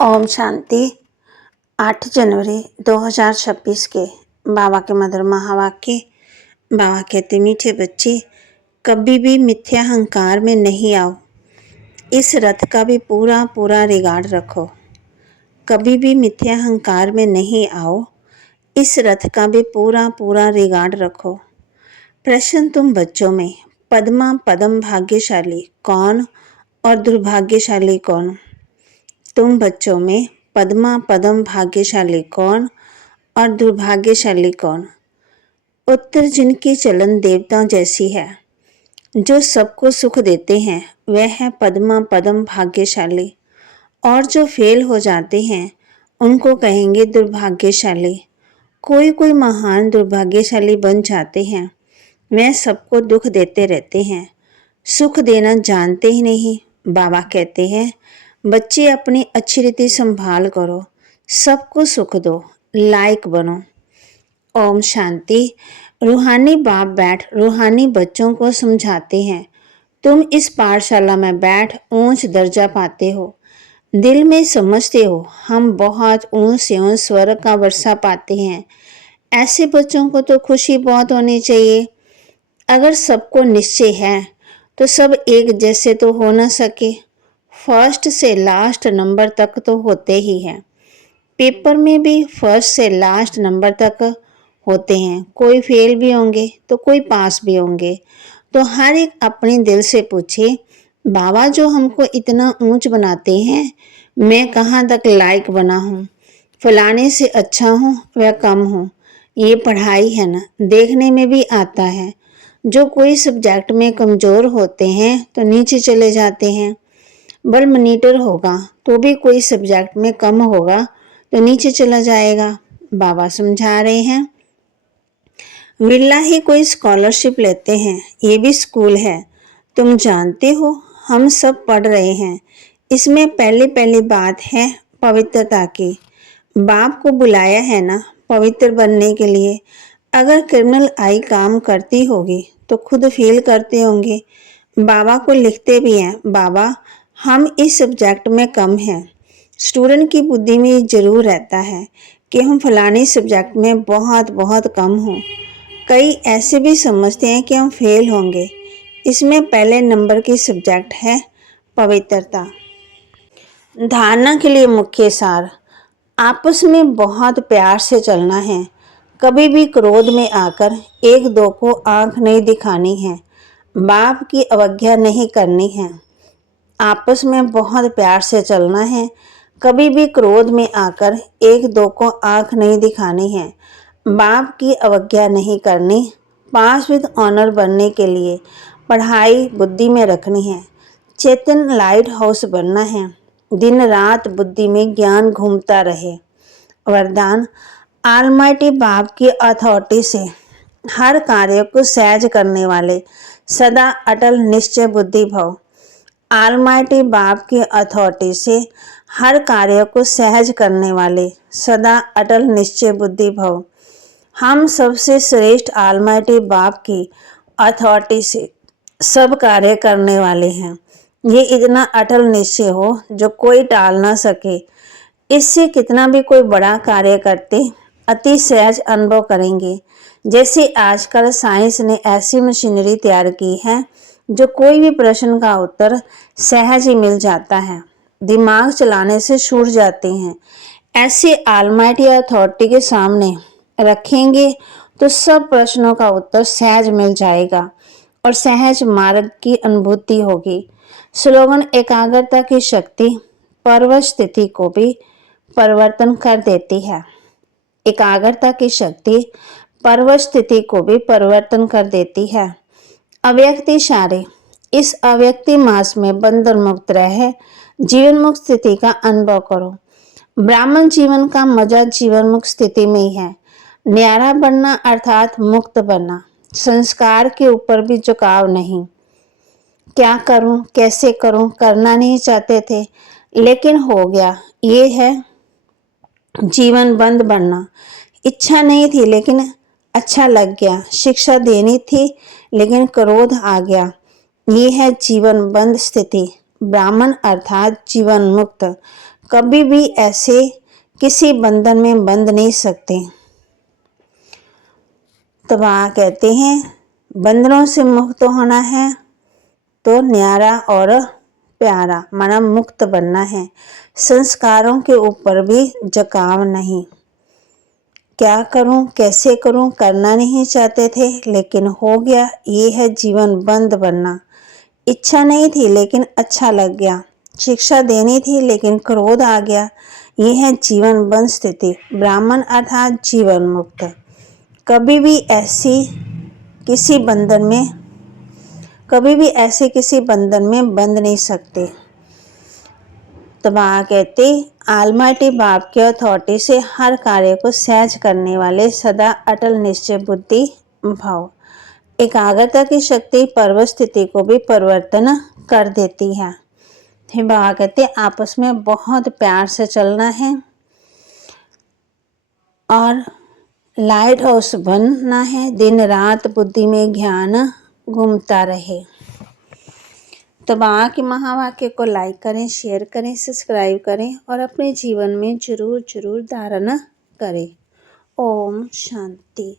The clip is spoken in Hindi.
ओम शांति। 8 जनवरी 2026 के बाबा के मधुर महावाक्य। बाबा कहते, मीठे बच्चे, कभी भी मिथ्या अहंकार में नहीं आओ। इस रथ का भी पूरा पूरा रिगार्ड रखो। कभी भी मिथ्या अहंकार में नहीं आओ। इस रथ का भी पूरा पूरा रिगार्ड रखो। प्रश्न तुम बच्चों में, पद्मा पदम भाग्यशाली कौन और दुर्भाग्यशाली कौन? तुम बच्चों में पद्मा पदम भाग्यशाली कौन और दुर्भाग्यशाली कौन? उत्तर, जिनकी चलन देवताओं जैसी है, जो सबको सुख देते हैं, वह है पद्मा पदम भाग्यशाली। और जो फेल हो जाते हैं उनको कहेंगे दुर्भाग्यशाली। कोई कोई महान दुर्भाग्यशाली बन जाते हैं। वह सबको दुख देते रहते हैं, सुख देना जानते ही नहीं। बाबा कहते हैं, बच्चे अपनी अच्छी रीति संभाल करो, सबको सुख दो, लायक बनो। ओम शांति। रूहानी बाप बैठ रूहानी बच्चों को समझाते हैं, तुम इस पाठशाला में बैठ ऊंच दर्जा पाते हो। दिल में समझते हो हम बहुत ऊंच से ऊंच स्वर्ग का वर्षा पाते हैं। ऐसे बच्चों को तो खुशी बहुत होनी चाहिए। अगर सबको निश्चय है तो सब एक जैसे तो हो न सके। फर्स्ट से लास्ट नंबर तक तो होते ही हैं। पेपर में भी फर्स्ट से लास्ट नंबर तक होते हैं। कोई फेल भी होंगे तो कोई पास भी होंगे। तो हर एक अपने दिल से पूछे, बाबा जो हमको इतना ऊंच बनाते हैं, मैं कहाँ तक लायक बना हूँ? फलाने से अच्छा हूँ वह कम हूँ? ये पढ़ाई है ना, देखने में भी आता है। जो कोई सब्जेक्ट में कमज़ोर होते हैं तो नीचे चले जाते हैं। बल मॉनिटर होगा तो भी कोई सब्जेक्ट में कम होगा तो नीचे चला जाएगा। बाबा समझा रहे हैं, विरला ही कोई स्कॉलरशिप लेते हैं, ये भी स्कूल है। तुम जानते हो हम सब पढ़ रहे हैं। इसमें पहली बात है पवित्रता की। बाप को बुलाया है ना पवित्र बनने के लिए। अगर क्रिमिनल आई काम करती होगी तो खुद फील करते होंगे। बाबा को लिखते भी हैं, बाबा हम इस सब्जेक्ट में कम हैं। स्टूडेंट की बुद्धि में जरूर रहता है कि हम फलाने सब्जेक्ट में बहुत कम हों। कई ऐसे भी समझते हैं कि हम फेल होंगे। इसमें पहले नंबर की सब्जेक्ट है पवित्रता। धारणा के लिए मुख्य सार, आपस में बहुत प्यार से चलना है। कभी भी क्रोध में आकर एक दो को आंख नहीं दिखानी है। बाप की अवज्ञा नहीं करनी है। आपस में बहुत प्यार से चलना है। कभी भी क्रोध में आकर एक दो को आंख नहीं दिखानी है। बाप की अवज्ञा नहीं करनी। पास विद ऑनर बनने के लिए पढ़ाई बुद्धि में रखनी है। चेतन लाइट हाउस बनना है। दिन रात बुद्धि में ज्ञान घूमता रहे। वरदान, ऑलमाइटी बाप की अथॉरिटी से हर कार्य को सहज करने वाले सदा अटल निश्चय बुद्धि भव। ऑलमाइटी बाप की अथॉरिटी से हर कार्य को सहज करने वाले सदा अटल निश्चय बुद्धि भव। हम सबसे श्रेष्ठ ऑलमाइटी बाप की अथॉरिटी से सब कार्य करने वाले हैं। ये इतना अटल निश्चय हो जो कोई टाल ना सके। इससे कितना भी कोई बड़ा कार्य करते अति सहज अनुभव करेंगे। जैसे आजकल साइंस ने ऐसी मशीनरी तैयार की है जो कोई भी प्रश्न का उत्तर सहज ही मिल जाता है, दिमाग चलाने से छूट जाते हैं। ऐसे ऑलमाइटी अथॉरिटी के सामने रखेंगे तो सब प्रश्नों का उत्तर सहज मिल जाएगा और सहज मार्ग की अनुभूति होगी। स्लोगन, एकाग्रता की शक्ति पर्वत स्थिति को भी परिवर्तन कर देती है। एकाग्रता की शक्ति पर्वत स्थिति को भी परिवर्तन कर देती है। अव्यक्ति इशारे, इस अव्यक्ति मास में बंधन मुक्त रहे जीवन मुक्त स्थिति का अनुभव करो। ब्राह्मण जीवन का मजा जीवन मुक्त स्थिति में ही है। न्यारा बनना अर्थात मुक्त बनना। संस्कार के ऊपर भी झुकाव नहीं। क्या करूं, कैसे करूं, करना नहीं चाहते थे लेकिन हो गया, ये है जीवन बंद बनना। इच्छा नहीं थी लेकिन अच्छा लग गया। शिक्षा देनी थी लेकिन क्रोध आ गया, ये है जीवन बंद स्थिति। ब्राह्मण अर्थात जीवन मुक्त। कभी भी ऐसे किसी बंधन में बंध नहीं सकते। तो बाबा कहते हैं बंधनों से मुक्त होना है तो न्यारा और प्यारा माना मुक्त बनना है। संस्कारों के ऊपर भी झुकाव नहीं। क्या करूं, कैसे करूं, करना नहीं चाहते थे लेकिन हो गया। ये है जीवन बंद बनना। इच्छा नहीं थी लेकिन अच्छा लग गया। शिक्षा देनी थी लेकिन क्रोध आ गया। ये है जीवन बंद स्थिति, ब्राह्मण अर्थात जीवन मुक्त। कभी भी ऐसे किसी बंधन में बंध नहीं सकते। तो बाबा कहते आलमाटी बाप की अथॉरिटी से हर कार्य को सहज करने वाले, सदा अटल निश्चय बुद्धि भाव। एकाग्रता की शक्ति पर्व स्थिति को भी परिवर्तन कर देती है। फिर बाबा कहते आपस में बहुत प्यार से चलना है और लाइट हाउस बनना है। दिन रात बुद्धि में ज्ञान घूमता रहे। तो बाबा के महावाक्य को लाइक करें, शेयर करें, सब्सक्राइब करें और अपने जीवन में जरूर धारण करें। ओम शांति।